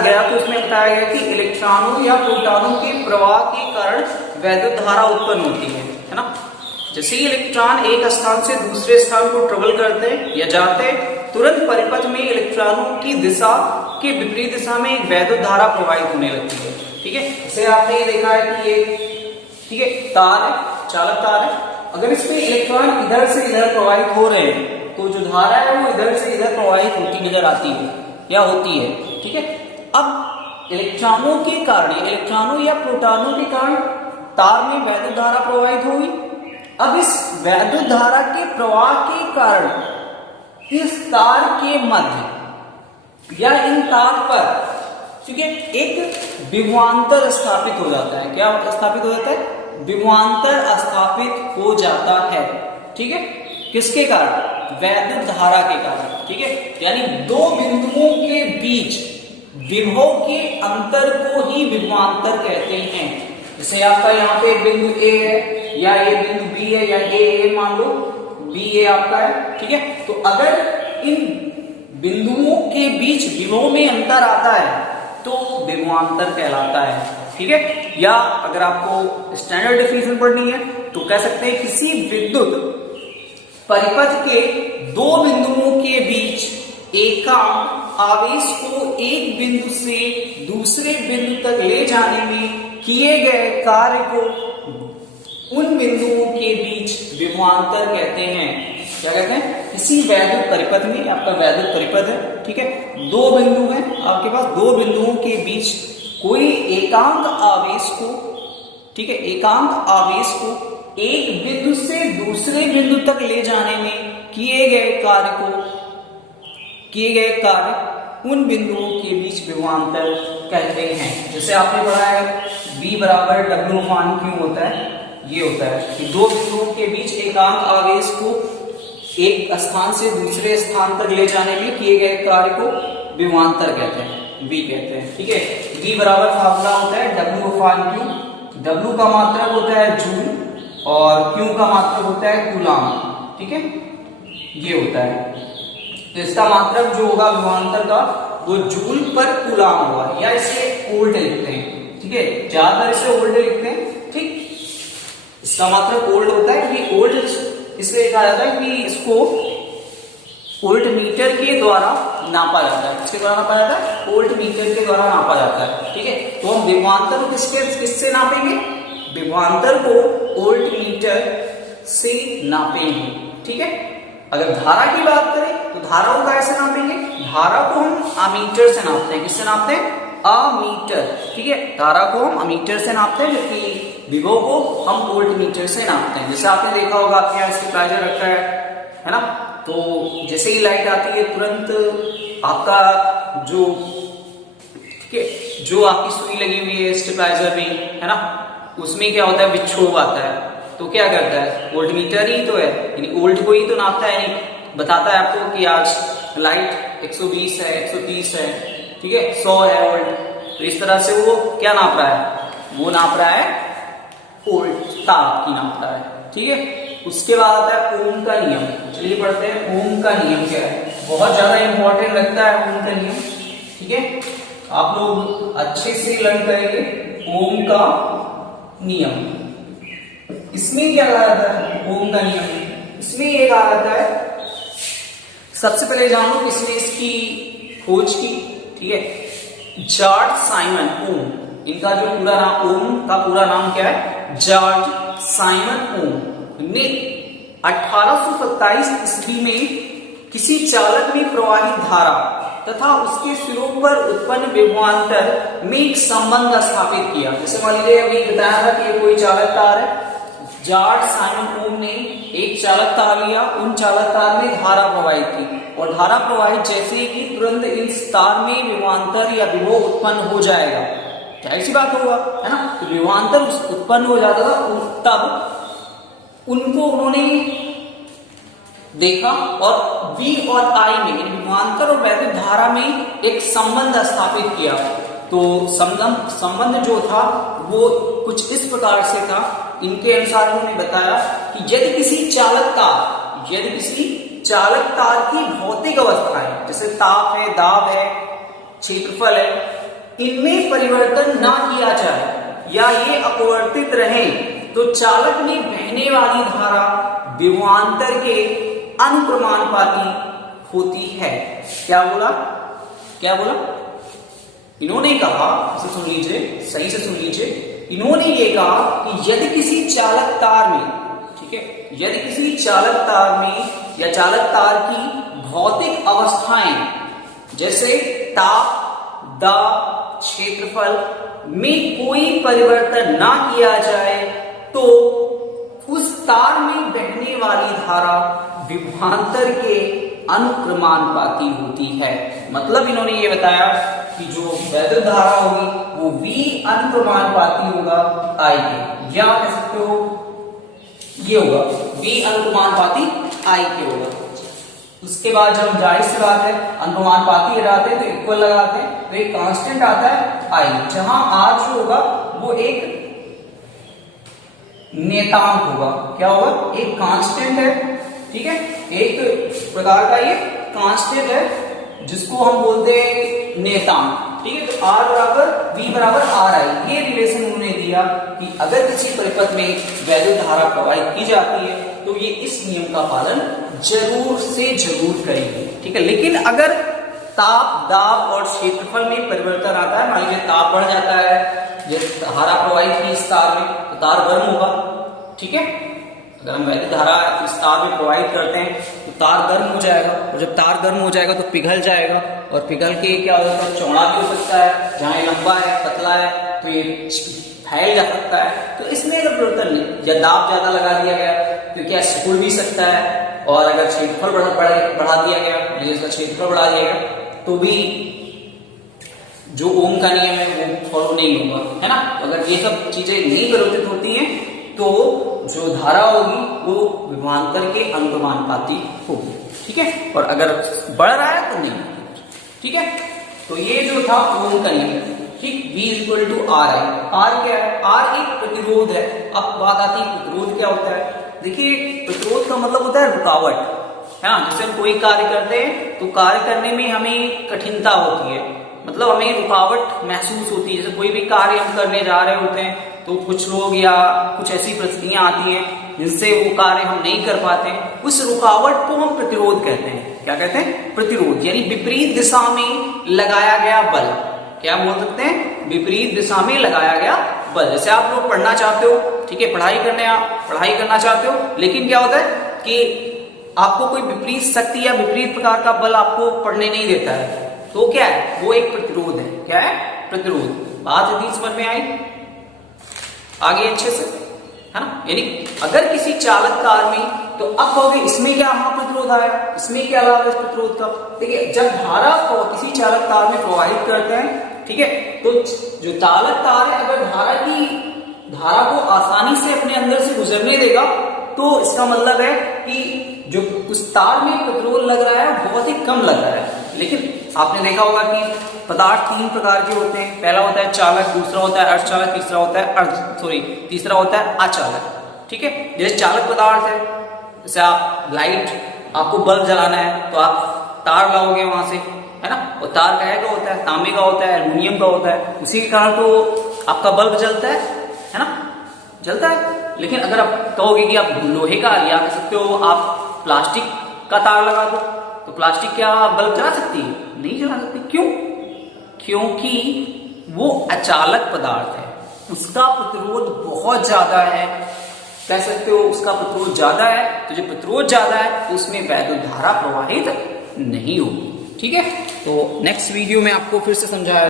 गया तो उसमें बताया गया कि इलेक्ट्रॉनों या प्रोटॉनों के प्रवाह के कारण वैद्युत धारा उत्पन्न होती है ना। जैसे ही इलेक्ट्रॉन एक स्थान से दूसरे स्थान को ट्रेवल करते हैं या जाते हैं, तुरंत परिपथ में इलेक्ट्रॉनों की दिशा के विपरीत दिशा में एक वैद्युत धारा प्रवाहित होने लगती है। ठीक है, जैसे आपने ये देखा है कि ये ठीक है तार है, चालक तार है, अगर इसमें इलेक्ट्रॉन इधर से इधर प्रवाहित हो रहे हैं तो जो धारा है वो इधर से इधर प्रवाहित होती नजर आती है या होती है। ठीक है, अब इलेक्ट्रॉनों के कारण, इलेक्ट्रॉनों या प्रोटॉनों के कारण तार में वैद्युत धारा प्रवाहित होगी। अब इस वैद्युत धारा के प्रवाह के कारण इस तार के मध्य या इन तार पर ठीक है एक विभवांतर स्थापित हो जाता है। क्या स्थापित हो जाता है? विभवांतर स्थापित हो जाता है। ठीक है, किसके कारण? वैद्युत धारा के कारण। ठीक है, यानी दो बिंदुओं के बीच विभव के अंतर को ही विभवांतर कहते हैं। जैसे आपका यहाँ पे बिंदु ए है या ये बिंदु बी है या ए मान लो बी ए आपका है। ठीक है, तो अगर इन बिंदुओं के बीच विभव में अंतर आता है तो विभवांतर कहलाता है। ठीक है, या अगर आपको स्टैंडर्ड डेफिनेशन पढ़नी है तो कह सकते हैं किसी विद्युत परिपथ के दो बिंदुओं के बीच एकांक आवेश को एक बिंदु से दूसरे बिंदु तक ले जाने में किए गए कार्य को उन बिंदुओं के बीच विभवांतर कहते हैं। क्या कहते हैं? किसी वैद्युत परिपथ में, आपका वैद्युत परिपथ है, ठीक है, दो बिंदु हैं आपके पास, दो बिंदुओं के बीच कोई एकांक आवेश को, ठीक है, एकांक आवेश को एक बिंदु से दूसरे बिंदु तक ले जाने में किए गए कार्य उन बिंदुओं के बीच विभवांतर कहते हैं। जैसे आपने पढ़ा है B बराबर W/Q होता है, ये होता है कि दो बिंदुओं के बीच एकांक आवेश को एक स्थान से दूसरे स्थान तक ले जाने में किए गए कार्य को विभवांतर कहते हैं, V कहते हैं। ठीक है, V बराबर फार्मूला होता है W/Q, W का मात्रक होता है जूल और Q का मात्रक होता है कूलाम। ठीक है, ये होता है, तो इसका मात्रक जो होगा विभवांतर का वो जूल पर कूलाम होगा, या इसे वोल्ट लिखते हैं। ठीक है, ज्यादातर इसे वोल्ट लिखते हैं। ठीक, इसका मात्रक वोल्ट होता है कि वोल्ट इसलिए कहा जाता है कि इसको वोल्ट मीटर के द्वारा नापा जाता है। किसके द्वारा नापा जाता है? वोल्ट मीटर के द्वारा नापा जाता है। ठीक है, तो हम विभवांतर को किससे नापेंगे? विभवांतर को वोल्ट मीटर से नापेंगे। ठीक है, अगर धारा की बात करें तो धारा को कैसे नापेंगे? धारा को हम अमीटर से नापते हैं। किससे नापते हैं? अमीटर। ठीक है, धारा को हम अमीटर से नापते हैं, जबकि विभव को हम वोल्ट मीटर से नापते हैं। जैसे आपने देखा होगा आपके यहाँ स्टेबलाइजर रखा है ना, तो जैसे ही लाइट आती है तुरंत आपका जो, ठीक है, जो आपकी सुई लगी हुई है स्टेबलाइजर में, है ना, उसमें क्या होता है? विक्षोभ आता है। तो क्या करता है? वोल्ट मीटर ही तो है, यानी वोल्ट को ही तो नापता है, यानी बताता है आपको कि आज लाइट 120 है, 130 है, ठीक है, 100 है वोल्ट। तो इस तरह से वो क्या नाप रहा है? वो नाप रहा है वोल्ट, ताप की नाप रहा है। ठीक है, उसके बाद आता है ओम का नियम। चलिए पढ़ते हैं ओम का नियम क्या है। बहुत ज्यादा इंपॉर्टेंट लगता है ओम का नियम। ठीक है, आप लोग अच्छे से लर्न करेंगे ओम का नियम। इसमें क्या कहा जाता है? ओम का नियम इसमें ये कहा जाता है, सबसे पहले जानो किसने इसकी खोज की। ठीक है, जॉर्ज साइमन ओम, इनका जो पूरा नाम, ओम का पूरा नाम क्या है? जॉर्ज साइमन ओम ने 1827 ईस्वी में किसी चालक में प्रवाहित धारा तथा उसके सिरों पर उत्पन्न विभवांतर में एक संबंध स्थापित किया। जैसे मान लीजिए अभी बताया था कि कोई चालक तार है, जॉर्ज साइमन ओम ने एक चालक तार लिया, उन चालक तार में धारा प्रवाहित की, और धारा प्रवाहित जैसे ही तुरंत इस तार में विभवांतर या विभव उत्पन्न हो जाएगा। जाहिर सी बात होगा, है ना, तो विभवांतर उत्पन्न हो जाता था। तब उनको उन्होंने देखा और V और I में, विभवांतर और वैद्युत धारा में एक संबंध स्थापित किया। तो संबंध जो था वो कुछ इस प्रकार से था। इनके अनुसार उन्होंने बताया कि यदि किसी चालक तार की भौतिक अवस्थाएं, जैसे ताप है, दाब है, क्षेत्रफल है, इनमें परिवर्तन ना किया जाए या ये अपवर्तित रहे तो चालक में बहने वाली धारा विभवांतर के अनुक्रमानुपाती होती है। क्या बोला, क्या बोला? इन्होंने कहा, इसे सुन लीजिए, सही से सुन लीजिए, इन्होंने ये कहा कि यदि किसी चालक तार में, ठीक है, यदि किसी चालक तार में या चालक तार की भौतिक अवस्थाएं जैसे ताप, दाब, क्षेत्रफल में कोई परिवर्तन ना किया जाए तो उस तार में बहने वाली धारा विभवांतर के अनुक्रमानुपाती होती है। मतलब इन्होंने ये बताया कि जो वैद्युत धारा होगी वो V अनुक्रमानुपाती होगा I के, या कह सकते हो ये होगा V अनुक्रमानुपाती I के होगा। उसके बाद जब हम जाहिर सी बात है अनुक्रमानुपाती लगाते हैं तो इक्वल लगाते हैं, तो एक कांस्टेंट आता है I, जहां R जो होगा वो एक नेतांक होगा। क्या होगा? एक कांस्टेंट है, ठीक है, एक प्रकार का ये कांस्टेंट है जिसको हम बोलते हैं नेतांक, ठीक है। तो R बराबर V बराबर RI, ये रिलेशन उन्होंने दिया कि अगर किसी परिपथ में वैद्युत धारा प्रवाहित की जाती है तो ये इस नियम का पालन जरूर से जरूर करेंगे, ठीक है। लेकिन अगर ताप, दाब और क्षेत्रफल में परिवर्तन आता है, मान लीजिए ताप बढ़ जाता है, जैसे धारा प्रवाहित की इस तार में तो तार गर्म होगा, ठीक है। अगर हम वैद्युत धारा इस तार में प्रवाहित करते हैं तो तार गर्म हो जाएगा, और जब तार गर्म हो जाएगा तो पिघल जाएगा, और पिघल के क्या हो जाता है, चौड़ा भी हो सकता है, जहां लंबा है पतला है तो ये फैल जा सकता है। तो इसमें अगर परिवर्तन नहीं या दाब ज्यादा लगा दिया गया तो क्या सिकुड़ भी सकता है, और अगर क्षेत्रफल बढ़ा दिया गया, इसका क्षेत्रफल बढ़ा दिया गया तो भी जो ओम का नियम है वो फॉलो नहीं होगा, है ना। अगर ये सब चीजें नहीं परिवर्तित होती हैं तो जो धारा होगी वो विभवांतर के अनुक्रमानुपाती होगी, ठीक है। और अगर बढ़ रहा है तो नहीं, ठीक है। तो ये जो था ओम का नियम, ठीक, V equal to RI। R क्या है? R एक प्रतिरोध है। अब बात आती है प्रतिरोध क्या होता है। देखिए, प्रतिरोध का मतलब होता है रुकावट, है ना। जैसे हम कोई कार्य करते हैं तो कार्य करने में हमें कठिनता होती है, मतलब हमें रुकावट महसूस होती है। जैसे कोई भी कार्य हम करने जा रहे होते हैं तो कुछ लोग या कुछ ऐसी परिस्थितियां आती हैं जिनसे वो कार्य हम नहीं कर पाते हैं, उस रुकावट को हम प्रतिरोध कहते हैं। क्या कहते हैं? प्रतिरोध, यानी विपरीत दिशा में लगाया गया बल। क्या बोल सकते हैं? विपरीत दिशा में लगाया गया बल। जैसे आप लोग पढ़ना चाहते हो, ठीक है, पढ़ाई करना चाहते हो, लेकिन क्या होता है कि आपको कोई विपरीत शक्ति या विपरीत प्रकार का बल आपको पढ़ने नहीं देता है, तो क्या है? वो एक प्रतिरोध है। क्या है? प्रतिरोध। बात यदि समझ में आई आगे अच्छे से, है ना। यानी अगर किसी चालक कार में, तो अब कहोगे इसमें क्या प्रतिरोध आया, इसमें क्या लाभ है इस प्रतिरोध का। देखिए, जब धारा को किसी चालक तार में प्रवाहित करते हैं, ठीक है, तो जो चालक तार है अगर धारा को आसानी से अपने अंदर से गुजरने देगा तो इसका मतलब है कि जो उस तार में प्रतिरोध लग रहा है बहुत ही कम लग रहा है। लेकिन आपने देखा होगा कि पदार्थ तीन प्रकार के होते हैं। पहला होता है चालक, दूसरा होता है अर्धचालक, तीसरा होता है अचालक, ठीक है। जैसे चालक पदार्थ है, जैसे आप लाइट, आपको बल्ब जलाना है तो आप तार लाओगे वहां से, है ना। और तार काहे का होता है? तांबे का होता है, एल्युमिनियम का होता है, उसी के कारण तो आपका बल्ब जलता है ना, जलता है। लेकिन अगर आप कहोगे कि आप लोहे का, या कह सकते हो आप प्लास्टिक का तार लगा दो, तो प्लास्टिक क्या बल्ब जला सकती है? नहीं जला सकती। क्यों? क्योंकि वो अचालक पदार्थ है, उसका प्रतिरोध बहुत ज्यादा है। कह सकते हो उसका प्रतिरोध ज्यादा है, तो जब प्रतिरोध ज्यादा है तो उसमें वैद्युत धारा प्रवाहित नहीं होगी, ठीक है। तो नेक्स्ट वीडियो में आपको फिर से समझाया